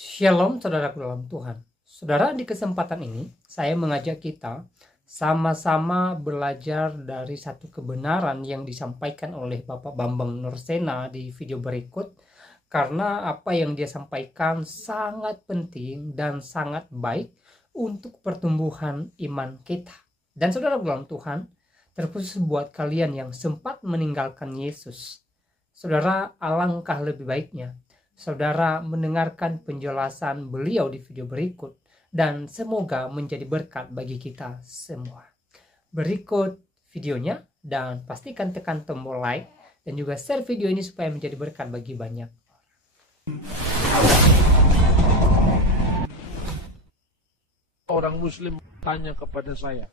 Shalom saudaraku dalam Tuhan. Saudara, di kesempatan ini saya mengajak kita sama-sama belajar dari satu kebenaran yang disampaikan oleh Bapak Bambang Nursena di video berikut, karena apa yang dia sampaikan sangat penting dan sangat baik untuk pertumbuhan iman kita. Dan saudara dalam Tuhan, terkhusus buat kalian yang sempat meninggalkan Yesus, saudara, alangkah lebih baiknya saudara mendengarkan penjelasan beliau di video berikut, dan semoga menjadi berkat bagi kita semua. Berikut videonya, dan pastikan tekan tombol like dan juga share video ini supaya menjadi berkat bagi banyak. Orang Muslim tanya kepada saya,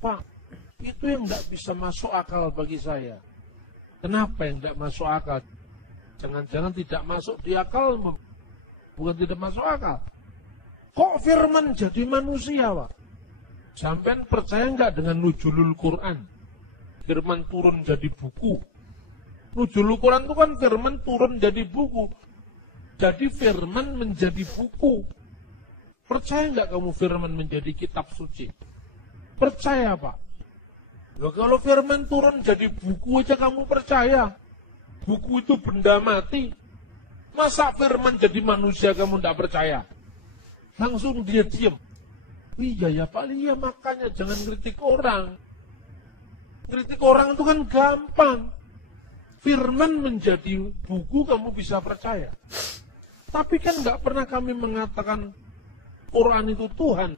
Pak, itu yang tidak bisa masuk akal bagi saya. Kenapa yang tidak masuk akal? Jangan-jangan tidak masuk di akal, bukan tidak masuk akal. Kok firman jadi manusia, Pak? Sampean percaya nggak dengan nuzulul Quran? Firman turun jadi buku. Nuzulul Quran itu kan firman turun jadi buku. Jadi firman menjadi buku. Percaya nggak kamu firman menjadi kitab suci? Percaya, Pak. Loh, kalau firman turun jadi buku aja kamu percaya. Buku itu benda mati. Masa firman jadi manusia kamu tidak percaya? Langsung dia diam. Iya ya Pak, iya makanya jangan kritik orang. Kritik orang itu kan gampang. Firman menjadi buku kamu bisa percaya. Tapi kan nggak pernah kami mengatakan Quran itu Tuhan.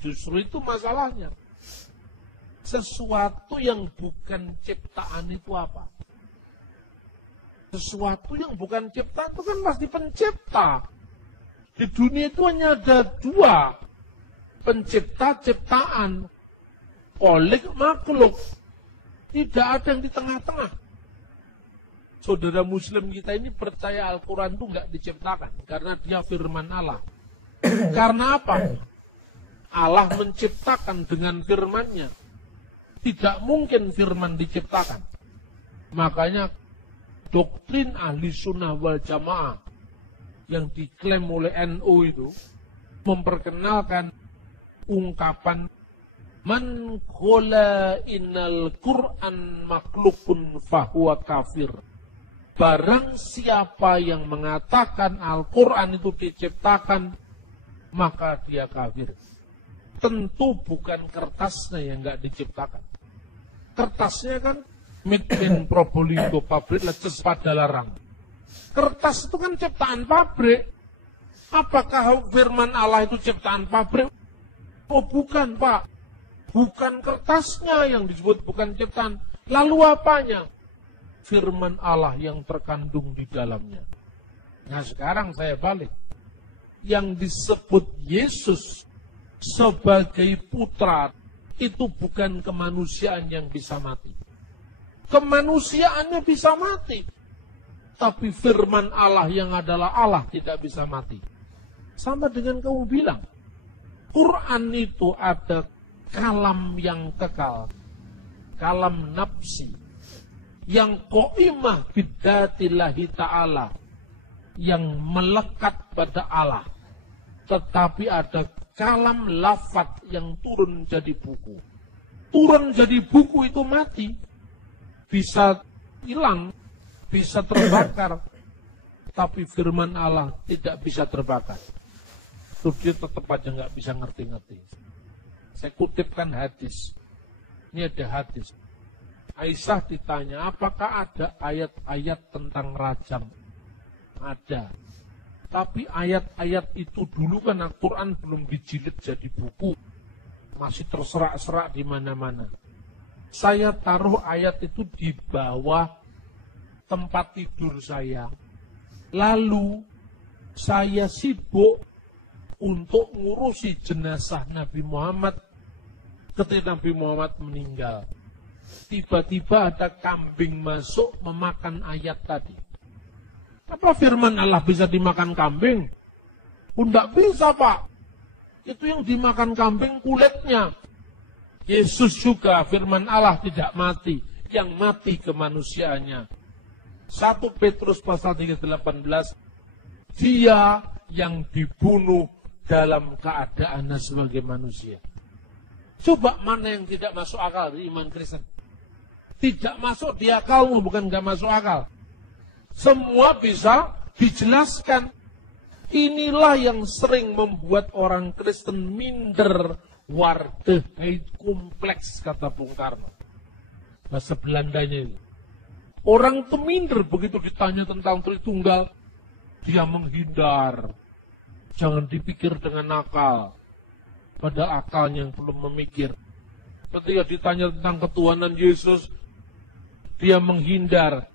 Justru itu masalahnya. Sesuatu yang bukan ciptaan itu apa? Sesuatu yang bukan ciptaan itu kan pasti pencipta. Di dunia itu hanya ada dua. Pencipta, ciptaan. Kholik, makhluk. Tidak ada yang di tengah-tengah. Saudara Muslim kita ini percaya Al-Quran itu nggak diciptakan. Karena dia firman Allah. Karena apa? Allah menciptakan dengan firman-Nya. Tidak mungkin firman diciptakan. Makanya doktrin ahli sunnah wal jamaah yang diklaim oleh NU itu memperkenalkan ungkapan man qala innal Qur'an makhlukun fahuwa kafir. Barang siapa yang mengatakan Al-Quran itu diciptakan, maka dia kafir. Tentu bukan kertasnya yang nggak diciptakan. Kertasnya kan made in Probolinggo, pabrik leces pada larang. Kertas itu kan ciptaan pabrik. Apakah firman Allah itu ciptaan pabrik? Oh bukan, Pak. Bukan kertasnya yang disebut bukan ciptaan. Lalu apanya? Firman Allah yang terkandung di dalamnya. Nah sekarang saya balik. Yang disebut Yesus sebagai putra itu bukan kemanusiaan yang bisa mati. Kemanusiaannya bisa mati. Tapi firman Allah yang adalah Allah tidak bisa mati. Sama dengan kamu bilang. Quran itu ada kalam yang kekal. Kalam nafsi. Yang qaimah bidzatillahi ta'ala. Yang melekat pada Allah. Tetapi ada kalam lafaz yang turun jadi buku. Turun jadi buku itu mati. Bisa hilang, bisa terbakar. Tapi firman Allah tidak bisa terbakar. Itu dia tetap aja nggak bisa ngerti-ngerti. Saya kutipkan hadis. Ini ada hadis. Aisyah ditanya, apakah ada ayat-ayat tentang rajam? Ada. Tapi ayat-ayat itu dulu kan Al-Quran belum dijilid jadi buku. Masih terserak-serak di mana-mana. Saya taruh ayat itu di bawah tempat tidur saya. Lalu saya sibuk untuk ngurusi jenazah Nabi Muhammad ketika Nabi Muhammad meninggal. Tiba-tiba ada kambing masuk memakan ayat tadi. Apa firman Allah bisa dimakan kambing? Tidak bisa, Pak. Itu yang dimakan kambing kulitnya. Yesus juga firman Allah tidak mati. Yang mati kemanusiaannya. 1 Petrus pasal 3:18. Dia yang dibunuh dalam keadaannya sebagai manusia. Coba mana yang tidak masuk akal di iman Kristen? Tidak masuk di akalmu, bukan gak masuk akal. Semua bisa dijelaskan. Inilah yang sering membuat orang Kristen minder, waardigheid kompleks, kata Bung Karno. Bahasa Belandanya ini. Orang itu minder begitu ditanya tentang Tritunggal, dia menghindar. Jangan dipikir dengan akal. Padahal akalnya yang belum memikir. Ketika ditanya tentang ketuhanan Yesus, dia menghindar.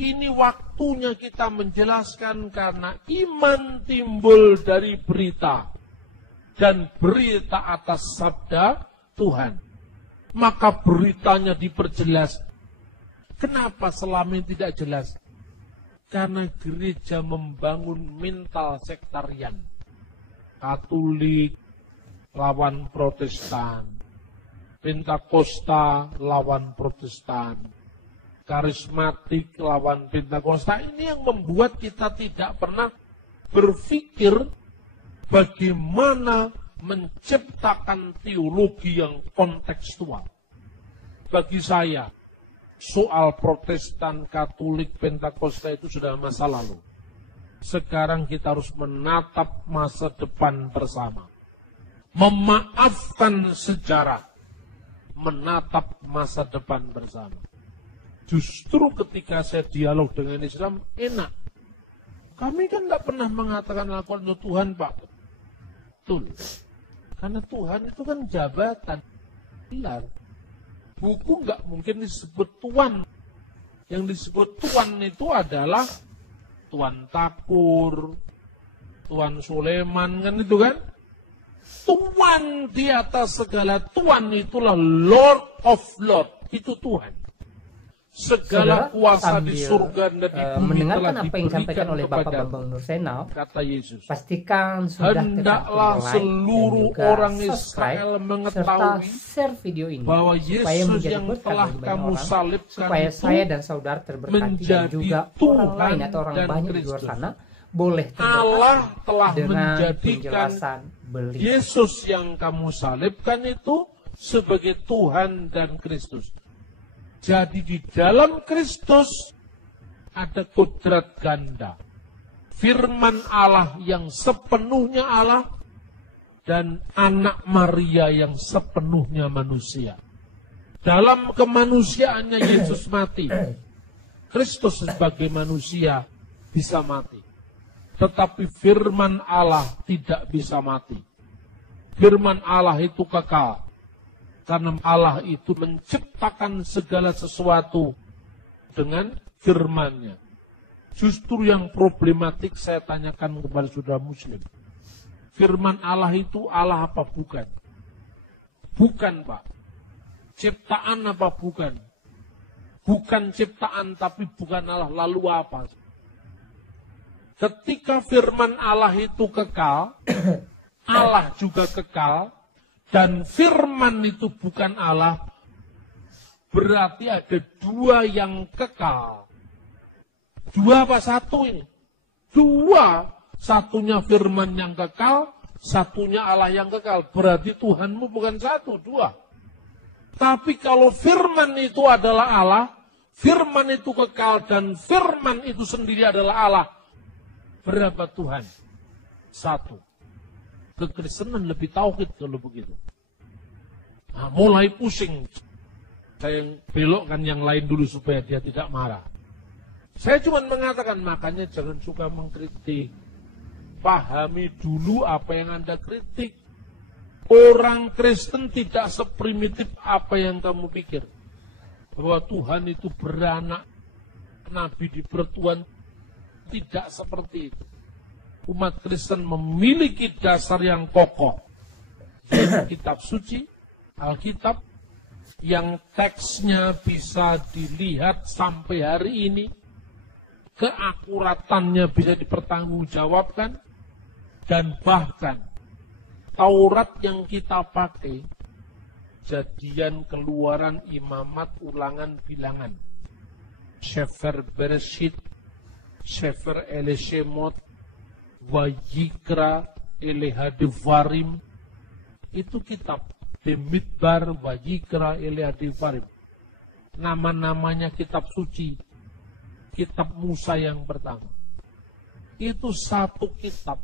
Ini waktunya kita menjelaskan karena iman timbul dari berita. Dan berita atas sabda Tuhan. Maka beritanya diperjelas. Kenapa selama ini tidak jelas? Karena gereja membangun mental sektarian. Katolik lawan Protestan. Pentakosta lawan Protestan. Karismatik lawan Pentakosta. Ini yang membuat kita tidak pernah berpikir bagaimana menciptakan teologi yang kontekstual. Bagi saya, soal Protestan, Katolik, Pentakosta itu sudah masa lalu. Sekarang kita harus menatap masa depan bersama. Memaafkan sejarah. Menatap masa depan bersama. Justru ketika saya dialog dengan Islam, enak. Kami kan tidak pernah mengatakan lakukan untuk Tuhan, Pak. Betul. Karena Tuhan itu kan jabatan. Benar. Buku nggak mungkin disebut Tuan. Yang disebut Tuan itu adalah Tuan Takur, Tuan Sulaiman, kan itu kan? Tuan di atas segala Tuan itulah Lord of Lord. Itu Tuhan. Segala kuasa di surga dan di bumi mendengarkan telah apa yang disampaikan oleh Bapak Bambang Nursenal, kata Yesus. pastikan sudah Hendaklah tekan like seluruh dan juga orang subscribe, Israel serta mengetahui share video ini bahwa supaya Yesus menjadi yang berkat telah bagi banyak kamu orang, salibkan supaya itu saya dan saudara terberkati dan menjadi juga orang Tuhan lain atau orang dan banyak di luar Kristus. sana boleh Allah terberkati telah dengan menjadikan penjelasan beliau. Yesus yang kamu salibkan itu sebagai Tuhan dan Kristus. Jadi di dalam Kristus ada kodrat ganda. Firman Allah yang sepenuhnya Allah dan anak Maria yang sepenuhnya manusia. Dalam kemanusiaannya Yesus mati. Kristus sebagai manusia bisa mati. Tetapi firman Allah tidak bisa mati. Firman Allah itu kekal. Karena Allah itu menciptakan segala sesuatu dengan firman-Nya. Justru yang problematik saya tanyakan kepada saudara muslim. Firman Allah itu Allah apa bukan? Bukan, Pak. Ciptaan apa bukan? Bukan ciptaan tapi bukan Allah. Lalu apa? Ketika firman Allah itu kekal, Allah juga kekal, dan firman itu bukan Allah, berarti ada dua yang kekal. Dua apa satu ini? Dua. Satunya firman yang kekal, satunya Allah yang kekal. Berarti Tuhanmu bukan satu, dua. Tapi kalau firman itu adalah Allah, firman itu kekal, dan firman itu sendiri adalah Allah. Berapa Tuhan? Satu. Kekristenan lebih tauhid kalau begitu. Nah, mulai pusing. Saya belokkan yang lain dulu supaya dia tidak marah. Saya cuma mengatakan, makanya jangan suka mengkritik. Pahami dulu apa yang Anda kritik. Orang Kristen tidak seprimitif apa yang kamu pikir. Bahwa Tuhan itu beranak, Nabi dipertuan. Tidak seperti itu. Umat Kristen memiliki dasar yang kokoh. Yaitu kitab suci, Alkitab, yang teksnya bisa dilihat sampai hari ini. Keakuratannya bisa dipertanggungjawabkan. Dan bahkan, Taurat yang kita pakai, Jadian, Keluaran, Imamat, Ulangan, Bilangan, Sefer Bereshit, Sefer Elishemot, Wayikra, Eleha Devarim. Itu kitab Bamidbar, Wayikra, Eleha Devarim. Nama-namanya kitab suci. Kitab Musa yang pertama. Itu satu kitab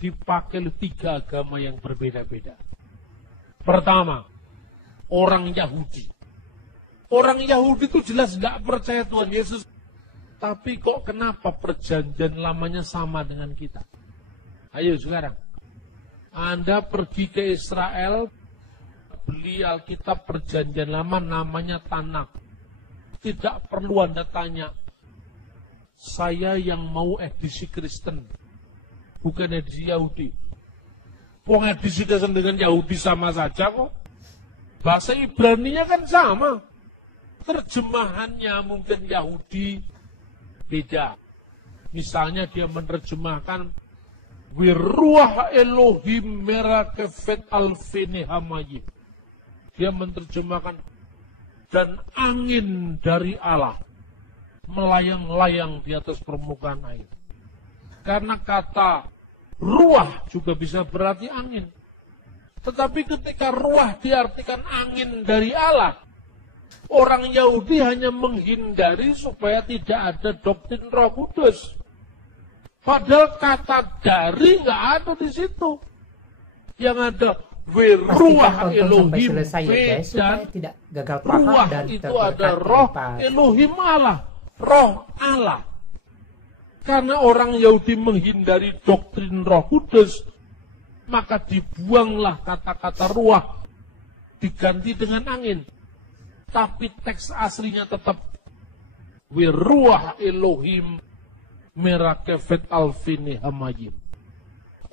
dipakai oleh 3 agama yang berbeda-beda. Pertama, orang Yahudi. Orang Yahudi itu jelas nggak percaya Tuhan Yesus. Tapi kok kenapa perjanjian lamanya sama dengan kita? Ayo sekarang. Anda pergi ke Israel, beli Alkitab perjanjian lama namanya Tanakh. Tidak perlu Anda tanya, saya yang mau edisi Kristen, bukan edisi Yahudi. Wong edisi Kristen dengan Yahudi sama saja kok. Bahasa Ibraninya kan sama. Terjemahannya mungkin Yahudi beda. Misalnya dia menerjemahkan Wiruah Elohim Merakefet Alfini Hamayim. Dia menerjemahkan dan angin dari Allah melayang-layang di atas permukaan air. Karena kata ruah juga bisa berarti angin. Tetapi ketika ruah diartikan angin dari Allah, orang Yahudi hanya menghindari supaya tidak ada doktrin Roh Kudus. Padahal kata dari nggak ada di situ. Yang ada Wiruah Elohim dan tidak gagal paham ruah dan itu ada roh Elohim Allah, roh Allah. Karena orang Yahudi menghindari doktrin Roh Kudus, maka dibuanglah kata-kata ruah, diganti dengan angin. Tapi teks aslinya tetap Wiruah Elohim Merakefet Alfini Hamayim.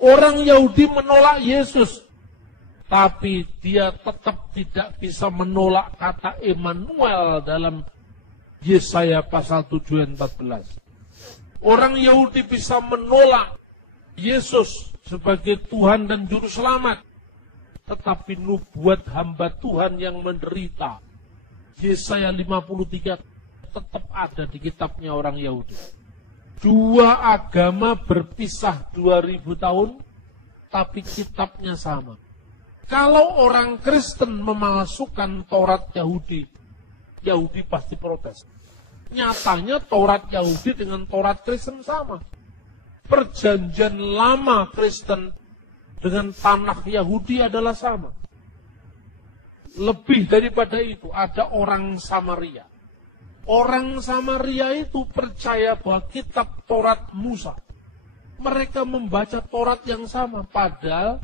Orang Yahudi menolak Yesus, tapi dia tetap tidak bisa menolak kata Immanuel dalam Yesaya pasal 7 ayat 14. Orang Yahudi bisa menolak Yesus sebagai Tuhan dan Juru Selamat, tetapi nubuat hamba Tuhan yang menderita, Yesaya 53, tetap ada di kitabnya orang Yahudi. Dua agama berpisah 2000 tahun, tapi kitabnya sama. Kalau orang Kristen memalsukan Taurat Yahudi, Yahudi pasti protes. Nyatanya Taurat Yahudi dengan Taurat Kristen sama. Perjanjian lama Kristen dengan Tanakh Yahudi adalah sama. Lebih daripada itu, ada orang Samaria. Orang Samaria itu percaya bahwa kitab Taurat Musa. Mereka membaca Taurat yang sama, padahal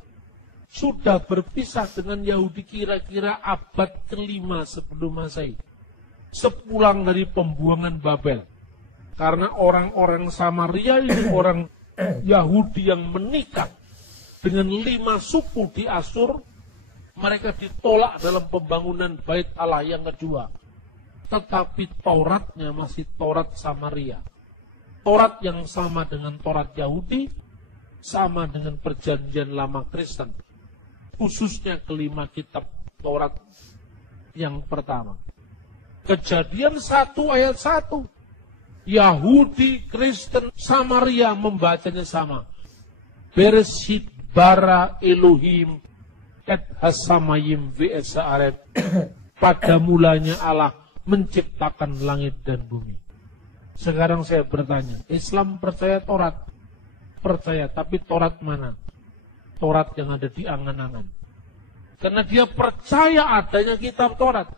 sudah berpisah dengan Yahudi kira-kira abad ke-5 sebelum Masehi. Sepulang dari pembuangan Babel. Karena orang-orang Samaria ini orang Yahudi yang menikah dengan 5 suku di Asur, mereka ditolak dalam pembangunan Bait Allah yang kedua. Tetapi Tauratnya masih Taurat Samaria. Taurat yang sama dengan Taurat Yahudi, sama dengan perjanjian lama Kristen. Khususnya kelima kitab Taurat yang pertama. Kejadian 1 ayat 1. Yahudi, Kristen, Samaria membacanya sama. Bereshit bara Elohim et hasamayim v'esa'aret. Pada mulanya Allah menciptakan langit dan bumi. Sekarang saya bertanya, Islam percaya Taurat? Percaya, tapi Taurat mana? Taurat yang ada di angan-angan. Karena dia percaya adanya kitab Taurat.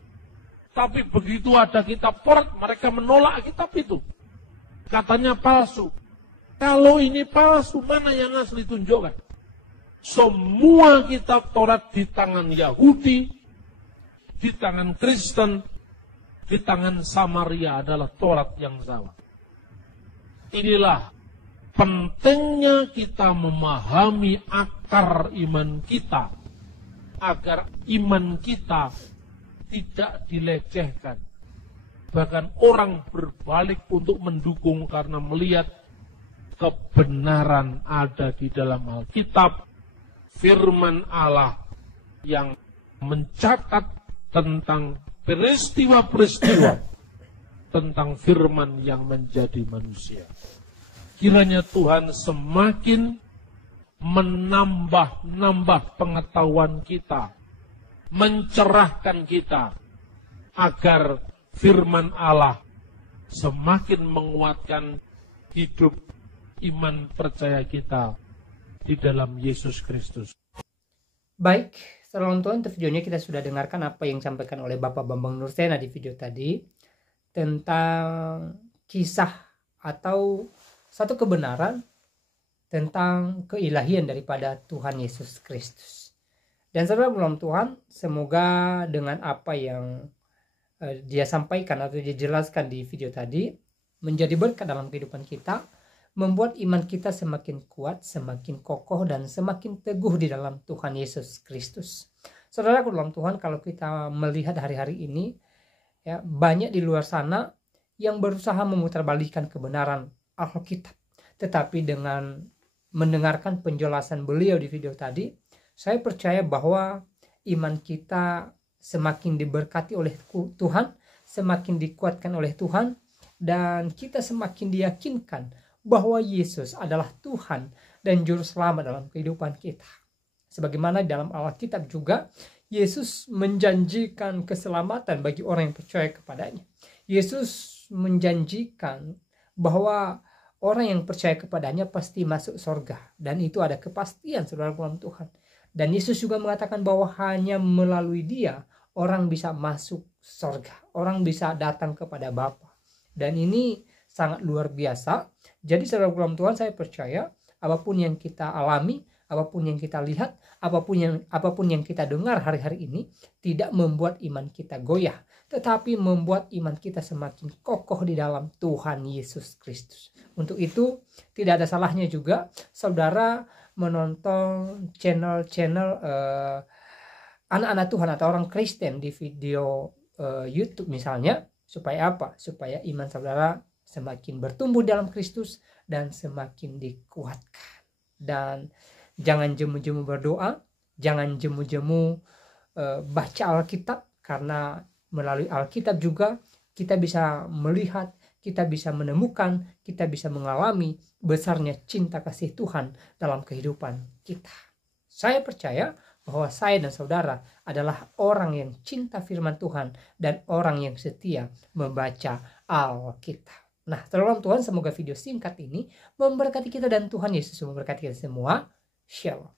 Tapi begitu ada kitab Taurat, mereka menolak kitab itu. Katanya palsu. Kalau ini palsu, mana yang asli tunjukkan? Semua kitab Taurat di tangan Yahudi, di tangan Kristen, di tangan Samaria adalah Taurat yang sama. Inilah pentingnya kita memahami akar iman kita, agar iman kita tidak dilecehkan. Bahkan orang berbalik untuk mendukung karena melihat kebenaran ada di dalam Alkitab, firman Allah yang mencatat tentang peristiwa-peristiwa tentang firman yang menjadi manusia. Kiranya Tuhan semakin menambah pengetahuan kita, mencerahkan kita, agar firman Allah semakin menguatkan hidup iman percaya kita di dalam Yesus Kristus. Baik, saudara Tuhan, untuk videonya kita sudah dengarkan apa yang disampaikan oleh Bapak Bambang Nursena di video tadi tentang kisah atau satu kebenaran tentang keilahian daripada Tuhan Yesus Kristus. Dan saudara belum Tuhan, semoga dengan apa yang dia sampaikan atau dia jelaskan di video tadi menjadi berkat dalam kehidupan kita, membuat iman kita semakin kuat, semakin kokoh, dan semakin teguh di dalam Tuhan Yesus Kristus. Saudara dalam Tuhan, kalau kita melihat hari-hari ini, ya, banyak di luar sana yang berusaha memutarbalikkan kebenaran Alkitab. Tetapi dengan mendengarkan penjelasan beliau di video tadi, saya percaya bahwa iman kita semakin diberkati oleh Tuhan, semakin dikuatkan oleh Tuhan, dan kita semakin diyakinkan bahwa Yesus adalah Tuhan dan Juru Selamat dalam kehidupan kita. Sebagaimana dalam Alkitab juga, Yesus menjanjikan keselamatan bagi orang yang percaya kepadanya. Yesus menjanjikan bahwa orang yang percaya kepadanya pasti masuk surga. Dan itu ada kepastian, saudara dalam Tuhan. Dan Yesus juga mengatakan bahwa hanya melalui dia orang bisa masuk surga. Orang bisa datang kepada Bapa. Dan ini sangat luar biasa. Jadi saudara dalam Tuhan, saya percaya apapun yang kita alami, apapun yang kita lihat, apapun yang kita dengar hari-hari ini tidak membuat iman kita goyah, tetapi membuat iman kita semakin kokoh di dalam Tuhan Yesus Kristus. Untuk itu tidak ada salahnya juga saudara menonton channel-channel anak-anak Tuhan atau orang Kristen di video YouTube misalnya. Supaya apa? Supaya iman saudara semakin bertumbuh dalam Kristus dan semakin dikuatkan. Dan jangan jemu-jemu berdoa, jangan jemu-jemu baca Alkitab, karena melalui Alkitab juga kita bisa melihat, kita bisa menemukan, kita bisa mengalami besarnya cinta kasih Tuhan dalam kehidupan kita. Saya percaya bahwa saya dan saudara adalah orang yang cinta firman Tuhan dan orang yang setia membaca Alkitab. Nah, dalam Tuhan, semoga video singkat ini memberkati kita dan Tuhan Yesus memberkati kita semua. Shalom.